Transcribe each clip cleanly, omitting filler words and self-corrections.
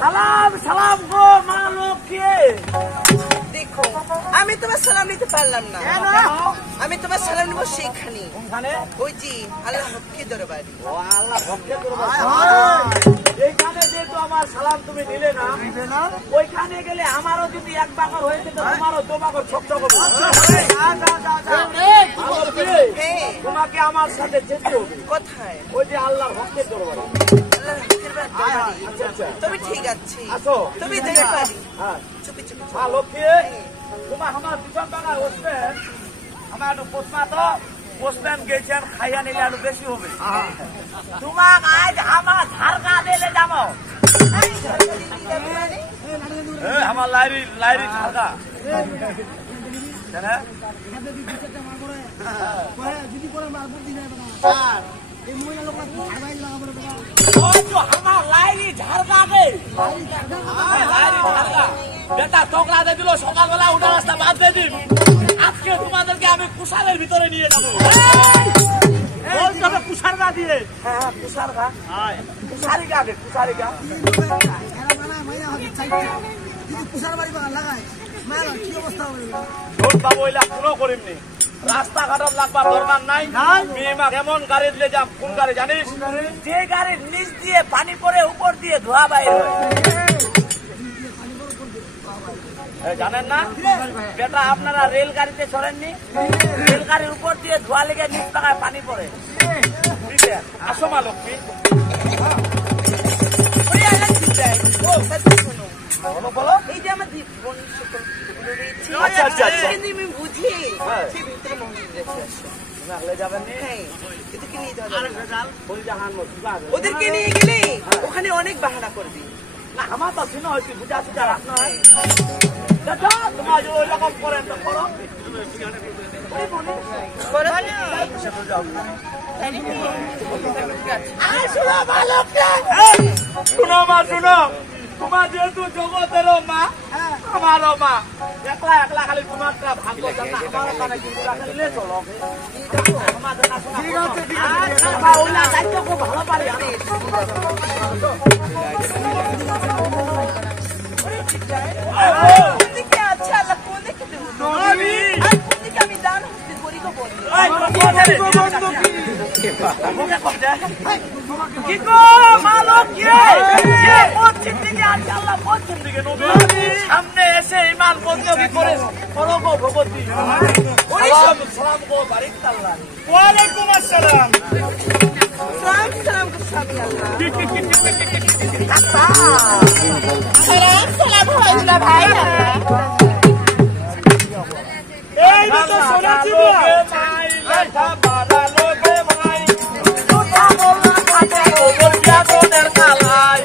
সালাম সালাম গো মা লক্ষ্মী। দেখো আমি তোমার সালাম নিতে পারলাম না। আমি তোমার সালাম নিব সেইখানে, ওই জি আল্লাহ ভক্তি দরবারে। আল্লাহ ভক্তি দরবারে এইখানে যেহেতু আমার সালাম তুমি নিলে না, ওইখানে গেলে আমারও যদি এক বাকর হয়ে যেত তোমারও দু বাকর ছকছক হবে। তোমাকে আমার সাথে যেতে হবে। কোথায়? ওই যে আল্লাহ ভক্তের দরবারে। তুমি ঠিক আছে, তুমি দেখতে পারি। চুপি চুপি লক্ষ্মী তোমার আমার পিছন টাকায় বসবেন, আমার একটু পোষমা তো বসবেন গেছেন খাইয়া নিলে আরো বেশি হবে। তোমার আজ আমার ঝাড়কা দিলে যাবো, আমার লাইরি লাইরি ঝাড়কা বেটা চকরা দিয়ে দিল, সকালবেলা উঠা রাস্তা বাদ দিয়ে দিন। আজকে তোমাদেরকে আমি কুষারের ভিতরে নিয়ে যাবো। কুষার গা দিয়ে কুষার গা কুষারি গা কুষারি গা কোনো করিমনি। রাস্তাঘাটত লাগবার দরকার নাই। এমন গাড়ি দিলে যাম। কোন গাড়ি জানিস? যে গাড়ির নিচ দিয়ে পানি পড়ে উপর দিয়ে ধোয়া বাইর হয়। জানেন না বেটা, আপনারা রেলগাড়িতে চড়েননি? রেলগাড়ির উপর দিয়ে ধোয়া লেগে নিচ টাকায় পানি পড়ে। আসো মা লক্ষ্মী। বলো এই যে আমার বুঝি ওদেরকে নিয়ে গেলে ওখানে অনেক বাহানা করবি। না আমার তো শুনে হয়েছে বুঝা সুঝা রাখ নয়। তোমার ওই রকম করেন তো করো। শুনো মা শুনো, তোমার যেহেতু জগতেরও মা আমারও মা, একলা একলা খালি তোমার ভাগ্য আমার কানে কিন্তু রাখলে চলো। খুব ভালো পারি আমি। আচ্ছা আল্লাহ কোন দিকে দেবো? আমি দান হস্তে করি। কি গো মালক পশ্চিম দিকে আছে আল্লাহ পশ্চিম দিকে সামনে এসে ইমান বন্দী করে করো গো ভগবতী সালাম গো বারিক আল্লাহ ওয়ালাইকুম আসসালাম সালাম সালাম স্বামী আল্লাহ সালাম হইলা ভাই এই তো সোনাচি ভাই লেখা বালা লোকে ভাই তোটা বলনা থাকে বলিয়া কোনের কালাই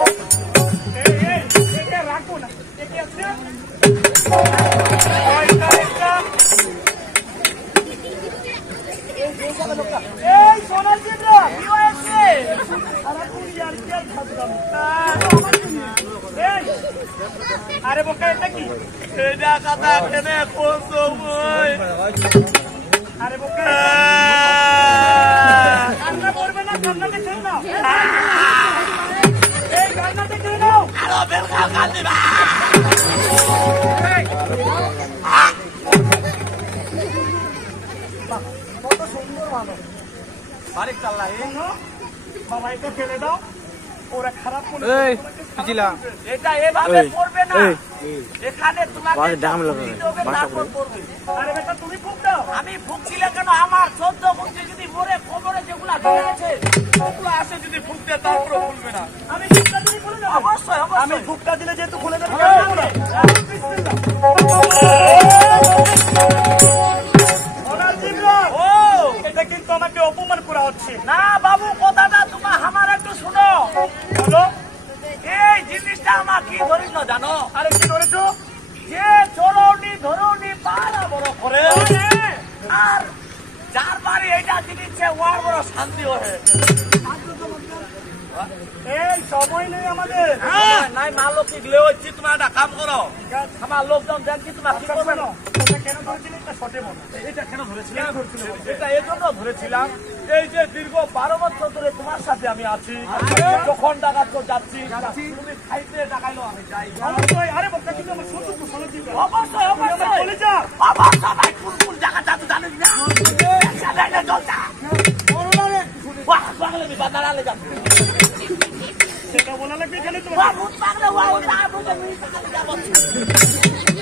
এই এটা রাখো না এটি আছে ওই কাইটা এই সোনাচি ভাই কি হয়েছে আরে কোন ইয়ার কি খাবলাম এই আরে বোকা এটা কি এটা কথা কেনে কোনছো মই আরে বোকা কান্না করবে না কান্নাতে খেয়ে নাও এই কান্নাতে খেয়ে নাও আরো বেল খাও কান্দিবা কত সুন্দর ভালো বারিক আল্লাহ বাবা এটা ফেলে দাও ওরা খারাপ করে এটা এভাবে করবে না এখানে তোমাকে তারপর করবে আরে বেটা তুমি ফুক দাও আমি ফুকছিলে কেন আমার 14 গুণে যদি মরে খবরে যেগুলা বেরিয়েছে ওগুলো আসে যদি ফুক দে তারপর খুলবে না আমি ফুকটা দিলে খুলে দেব অবশ্যই অবশ্যই আমি ফুকটা দিলে যেহেতু খুলে দেব বিসমিল্লাহ ও এটা কিন্তু আমাকে অপমান করা হচ্ছে না বাবু কথাটা তোমার আমার একটু শুনো বলো এই জিনিসটা আমার কি ধরিস না জানো আরে কি ধরেছো যে চরণি ধরণি পাড়া বড় করে আর যার বাড়ি এইটা জিনিসছে ওয়ার বড় শান্তি হয় এই সময় নেই আমাদের নাই মালক গেলে হচ্ছে তোমার একটা কাম করো আমার লোকজন দেখছি তোমার কি করবে না কেন ধরেছিলে এটা শর্টে বলো এটা কেন ধরেছিলাম এটা এই জন্য ধরেছিলাম এই যে দীর্ঘ 12 বছর ধরে তোমার সাথে আমি আছি যখন ডাকাত যাচ্ছি তুমি খাইতে ডাকাইলো আমি যাই অবশ্যই আরে বক্তা কিন্তু আমার সুন্দর কুশল দিবে অবশ্যই অবশ্যই বলে যা অবশ্যই ভাই কোন জায়গা যাচ্ছ জানিস না সাদা না জলটা বড় রে বাহ পাগলে দি বাজারে যা সেটা বলা লাগবে এখানে তো বাহ ভূত পাগলে ওয়া ওটা বুঝে নি পাগলে যাব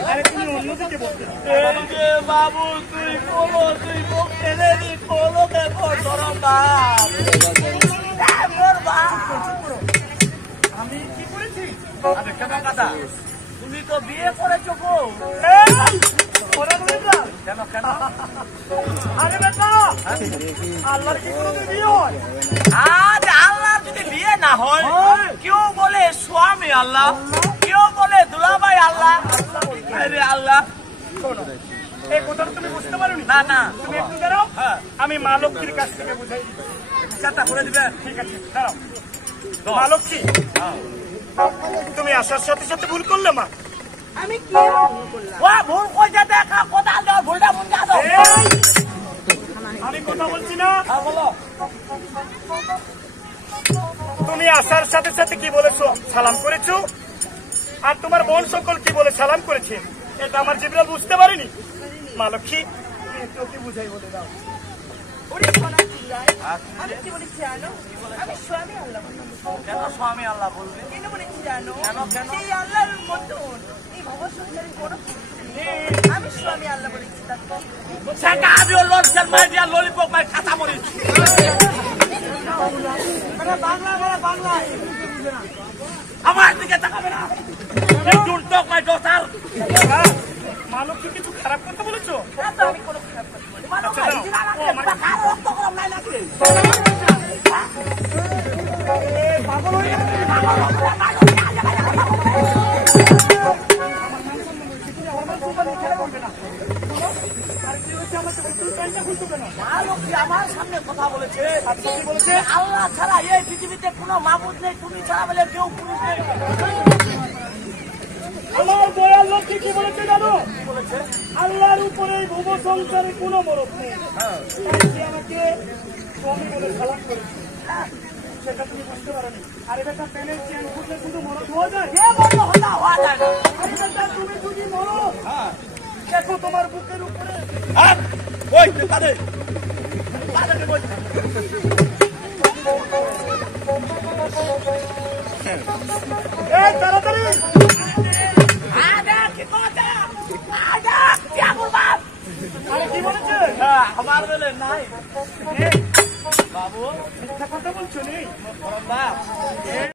আরে তুমি অন্যদিকে বলতে এই যে বাবু তুই বলো তুই বকেলে নি বলো কে ধরম বাপ মোর বাপ আমি কি করেছি আরে কেন কথা তুমি তো বিয়ে করেছো গো ওরে বললা কেন কেন আরে বেটা আল্লাহর কি কোনো বিয়ে হয় আজ আল্লাহ যদি বিয়ে না হয় কেউ বলে স্বামী আল্লাহ কেউ বলে দুলাভাই আল্লাহ আরে আল্লাহ শোনো এই কথাটা তুমি বুঝতে পারোনি না না তুমি একটু দাঁড়াও আমি মা লক্ষ্মীর কাছ থেকে বুঝাই দিই চাটা করে দিবে ঠিক আছে দাঁড়াও মা লক্ষ্মী তুমি আসার সাথে সাথে ভুল করলে মা আমি কি ভুল করলাম ওয়া ভুল কইতে দেখা কথা দাও ভুলটা মুন্ডা দাও আমি কথা বলছি না বলো তুমি আসার সাথে সাথে কি বলেছো সালাম করেছো আর তোমার বোন সকল কি বলে সালাম করেছে এটা আমার জিবরাল বুঝতে পারিনি মা লক্ষ্মী একটু কি বুঝাই বলে দাও ওরে সোনা চিল্লাই আমি কি বলেছি জানো আমি স্বামী আল্লাহ বলবো কেন স্বামী আল্লাহ বলবে কেন বলেছি জানো সেই আল্লাহর মতন এই ভবসংসারে কোনো আমি স্বামী আল্লাহ বলেছি সেটা আমি ওর লজ্জার মার দিয়া ললিপপ মার খাতা মরিস বাংলা আমার দিকে তাকাবে না টক মাই ডটার মানব কি কিছু খারাপ কথা বলেছো আমি কোনো খারাপ কথা পাগল হয়ে আমার সামনে কথা বলেছে বলেছে আল্লাহ ছাড়া এই পৃথিবীতে কোনো মাবুদ নেই তুমি ছাড়া বলে কেউ পুরুষ নেই আমার দয়াল লক্ষ্মী কি বলেছে জানো বলেছে আল্লাহর উপরে ভুব সংসারে কোনো মরদ নেই আমাকে স্বামী বলে সালাম করেছে সেটা তুমি বুঝতে পারো আর এটা প্যানের চেন খুললে শুধু মরদ হওয়া যায় হওয়া যায় না তুমি যদি মরদ দেখো তোমার বুকের উপরে ওই কাদের কাদেরকে বলছি এই তাড়াতাড়ি কি বলেছে আমার বলে নাই বাবু মিথ্যা কথা বলছো নি বাপ